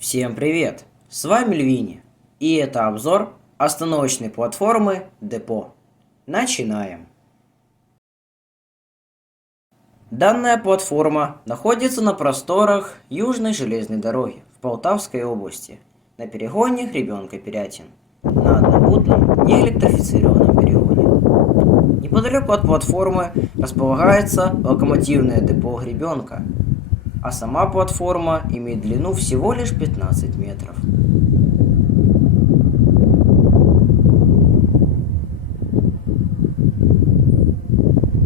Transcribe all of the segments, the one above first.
Всем привет! С вами Львини. И это обзор остановочной платформы Депо. Начинаем. Данная платформа находится на просторах Южной железной дороги в Полтавской области, на перегоне Ребенка-Пирятин, на однопутном неэлектрифицированном перегоне. Неподалеку от платформы располагается локомотивное депо Гребенка, а сама платформа имеет длину всего лишь 15 метров.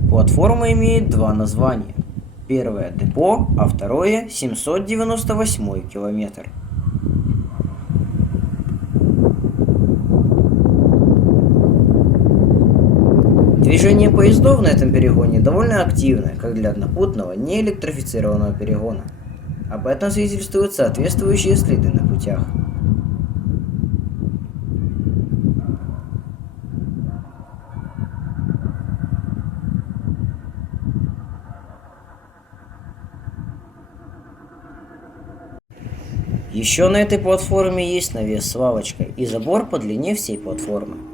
Платформа имеет два названия. Первое – депо, а второе – 798 километр. Движение поездов на этом перегоне довольно активное, как для однопутного неэлектрифицированного перегона. Об этом свидетельствуют соответствующие следы на путях. Еще на этой платформе есть навес с лавочкой и забор по длине всей платформы.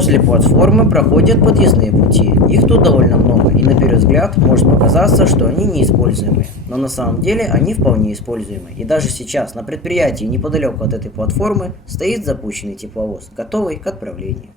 Возле платформы проходят подъездные пути. Их тут довольно много, и на первый взгляд может показаться, что они неиспользуемые. Но на самом деле они вполне используемы. И даже сейчас на предприятии неподалеку от этой платформы стоит запущенный тепловоз, готовый к отправлению.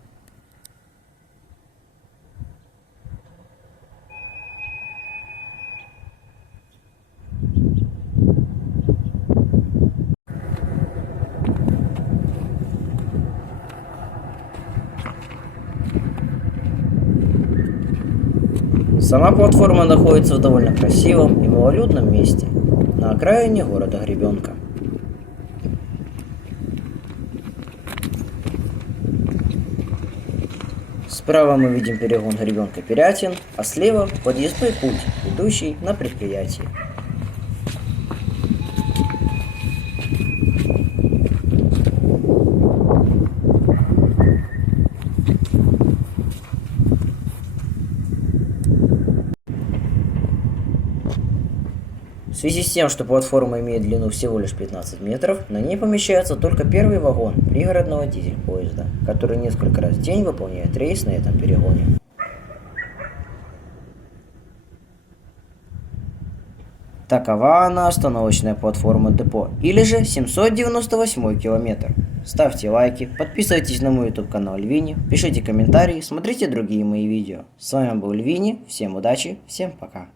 Сама платформа находится в довольно красивом и малолюдном месте, на окраине города Гребенка. Справа мы видим перегон Гребенка-Пирятин, а слева подъездной путь, идущий на предприятие. В связи с тем, что платформа имеет длину всего лишь 15 метров, на ней помещается только первый вагон пригородного дизель-поезда, который несколько раз в день выполняет рейс на этом перегоне. Такова она остановочная платформа депо, или же 798 километр. Ставьте лайки, подписывайтесь на мой YouTube канал Львини, пишите комментарии, смотрите другие мои видео. С вами был Львини, всем удачи, всем пока.